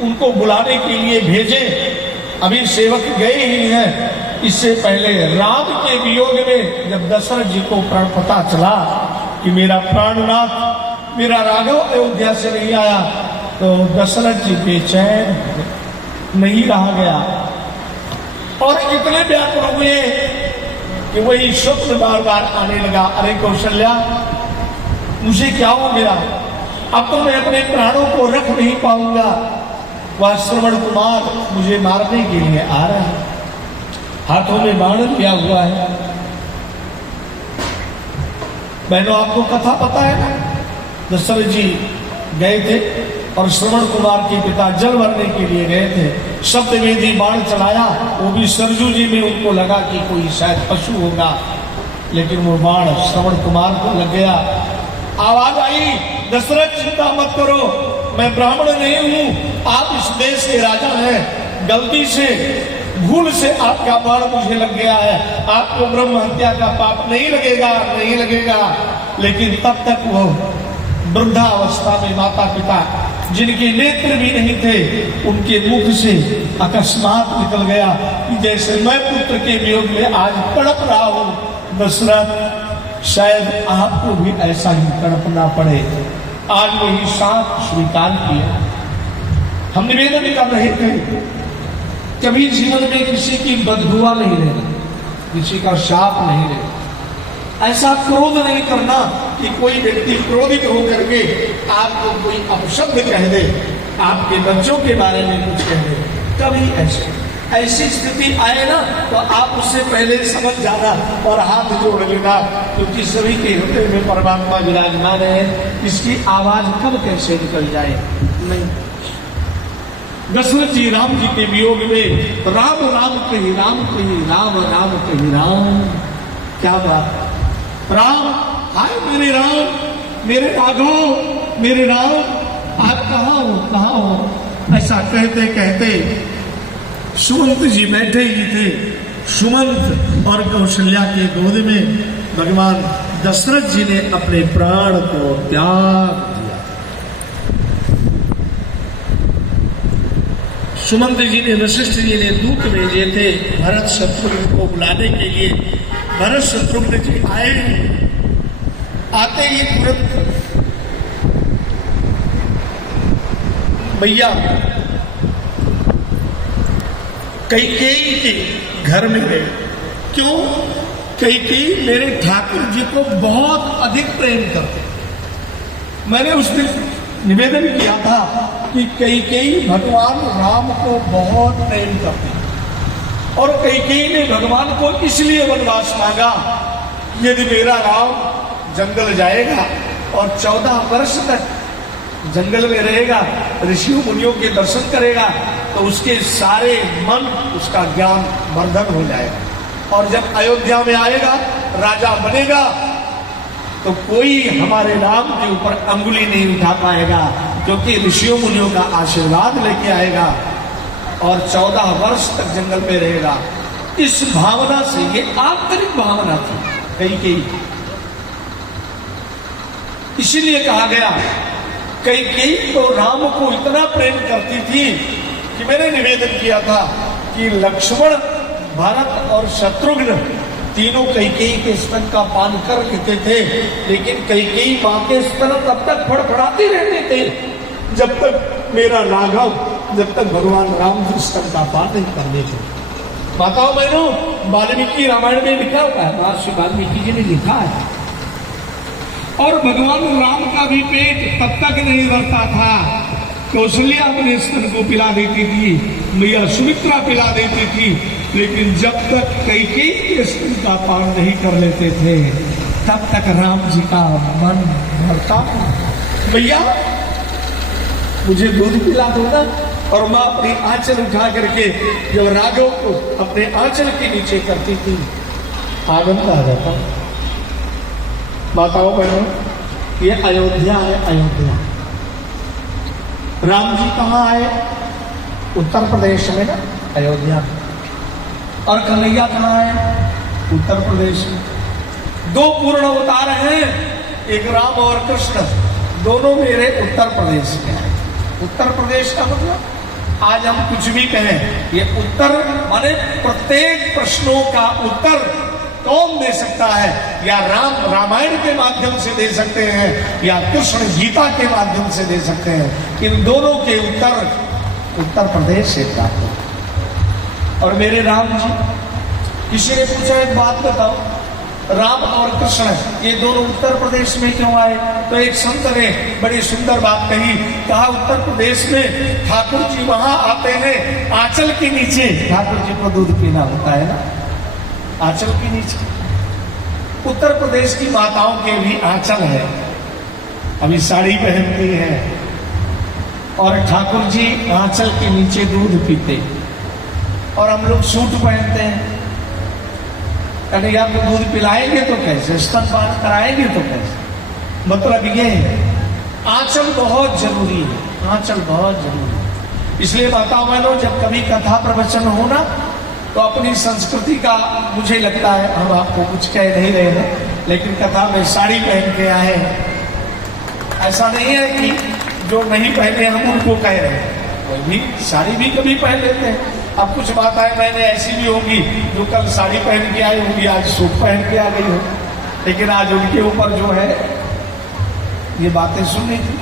उनको बुलाने के लिए भेजे। अभी सेवक गए ही हैं। इससे पहले राम के वियोग में जब दशरथ जी को प्राण पता चला कि मेरा प्राणनाथ मेरा राघव अयोध्या से नहीं आया, तो दशरथ जी बेचैन नहीं रहा गया और इतने व्याकुल हुए कि वही स्वप्न बार बार आने लगा। अरे कौशल्या, मुझे क्या हो गया? अब तो मैं अपने प्राणों को रख नहीं पाऊंगा। वह श्रवण कुमार मुझे मारने के लिए आ रहा है, हाथों में बाण लिया हुआ है। बहनों, आपको कथा पता है ना, दशरथ जी गए थे और श्रवण कुमार के पिता जल भरने के लिए गए थे। शब्दवेदी बाण चलाया, वो भी सरजू जी में उनको लगा कि कोई शायद पशु होगा, लेकिन वो बाण श्रवण कुमार को लग गया। आवाज आई, दशरथ चिंता मत करो, मैं ब्राह्मण नहीं हूं, आप इस देश के राजा हैं। गलती से भूल से आपका बाण मुझे लग गया है, आपको ब्रह्म हत्या का पाप नहीं लगेगा, नहीं लगेगा। लेकिन तब तक वो वृद्धावस्था में माता पिता जिनके नेत्र भी नहीं थे, उनके मुख से अकस्मात निकल गया कि जैसे मैं पुत्र के वियोग में आज तड़प रहा हूं, दशरथ शायद आपको भी ऐसा ही तड़पना पड़े। आज वही साथ स्वीकार किया। हम निवेदन कर रहे थे, कभी जीवन में किसी की बददुआ नहीं लेना, किसी का शाप नहीं लेना। ऐसा क्रोध नहीं करना कि कोई व्यक्ति क्रोधित होकर के आपको कोई अपशब्द कह दे, आपके बच्चों के बारे में कुछ कह दे। कभी ऐसी स्थिति आए ना, तो आप उससे पहले समझ जाना और हाथ जोड़ लेना, क्योंकि सभी के हृदय में परमात्मा विराजमान है। इसकी आवाज कब कैसे निकल जाए नहीं। दशरथ जी राम जी के वियोग में राम राम कही राम कही राम राम कही राम। क्या बात, राम, हाय मेरे राम, मेरे राघव, मेरे राम, आप कहाँ हो, कहाँ हो? ऐसा कहते कहते सुमंत जी बैठे ही थे। सुमंत और कौशल्या के गोद में भगवान दशरथ जी ने अपने प्राण को त्याग दिया। सुमंत जी ने, वशिष्ठ जी ने दूत भेजे थे भरत शत्रुघ्न को बुलाने के लिए। भरत शत्रुघ्न जी आए, आते ही तुरंत भैया कैकेयी के घर में गए। क्यों? कैकेयी मेरे ठाकुर जी को बहुत अधिक प्रेम करते। मैंने उस दिन निवेदन किया था कि कैकेयी भगवान राम को बहुत प्रेम करते, और कैकेयी ने भगवान को इसलिए वनवास मांगा, यदि मेरा राम जंगल जाएगा और 14 वर्ष तक जंगल में रहेगा, ऋषियों मुनियों के दर्शन करेगा, तो उसके सारे मन, उसका ज्ञान वर्धन हो जाएगा। और जब अयोध्या में आएगा, राजा बनेगा, तो कोई हमारे राम के ऊपर अंगुली नहीं उठा पाएगा, क्योंकि ऋषियों मुनियों का आशीर्वाद लेके आएगा और 14 वर्ष तक जंगल में रहेगा। इस भावना से, ये आंतरिक भावना थी कैकेयी। इसीलिए कहा गया, कैकेयी तो राम को इतना प्रेम करती थी कि मैंने निवेदन किया था कि लक्ष्मण, भरत और शत्रुघ्न तीनों कैकेयी के स्तन का पान कर लेते थे, लेकिन कैकेयी मां के स्तन तब तक फड़फड़ाते रहते थे जब तक मेरा राघव, जब तक भगवान राम जी स्तन का पान नहीं कर लेते। माताओं बहनों, वाल्मीकि रामायण में लिखा हुआ है, महर्षि वाल्मीकि जी ने लिखा है, और भगवान राम का भी पेट तब तक नहीं भरता था। कौशल्या अपने स्तन को पिला देती थी, मैया सुमित्रा पिला देती थी, लेकिन जब तक कैकेयी के स्तन का पान नहीं कर लेते थे, तब तक राम जी का मन भरता। भैया मुझे दूध पिला दो ना। और माँ अपनी आंचल उठा करके जब राघव को अपने आंचल के नीचे करती थी, आनंद आ जाता। माताओं बहनों, ये अयोध्या है, अयोध्या। राम जी कहाँ आए? उत्तर प्रदेश में ना, अयोध्या। और कन्हैया कहाँ है? उत्तर प्रदेश में। 2 पूर्ण अवतार हैं, एक राम और कृष्ण, दोनों मेरे उत्तर प्रदेश में हैं। उत्तर प्रदेश का मतलब आज हम कुछ भी कहें, ये उत्तर माने प्रत्येक प्रश्नों का उत्तर कौन दे सकता है? या राम रामायण के माध्यम से दे सकते हैं या कृष्ण गीता के माध्यम से दे सकते हैं। इन दोनों के उत्तर प्रदेश से प्राप्त हो। और मेरे राम जी, किसी ने पूछा एक बात बताओ, राम और कृष्ण ये दोनों उत्तर प्रदेश में क्यों आए? तो एक संत ने बड़ी सुंदर बात कही, कहा उत्तर प्रदेश में ठाकुर जी वहां आते हैं आंचल के नीचे, ठाकुर जी को दूध पीना होता है ना, आंचल के नीचे। उत्तर प्रदेश की माताओं के भी आंचल है, अभी साड़ी पहनती है और ठाकुर जी आंचल के नीचे दूध पीते, और हम लोग सूट पहनते हैं। कन्हैया को दूध पिलाएंगे तो कैसे, स्तनपान कराएंगे तो कैसे? मतलब ये है आंचल बहुत जरूरी है, आंचल बहुत जरूरी है। इसलिए माता बहनों, जब कभी कथा प्रवचन हो ना, तो अपनी संस्कृति का, मुझे लगता है हम आपको कुछ कह नहीं रहे हैं, लेकिन कथा में साड़ी पहन के आए हैं। ऐसा नहीं है कि जो नहीं पहने हम उनको कह रहे हैं, कोई भी साड़ी भी कभी पहन लेते हैं। अब कुछ माताएं मैंने ऐसी भी होगी जो कल साड़ी पहन के आई होगी, आज सूट पहन के आ गई हो, लेकिन आज उनके ऊपर जो है ये बातें सुननी थी।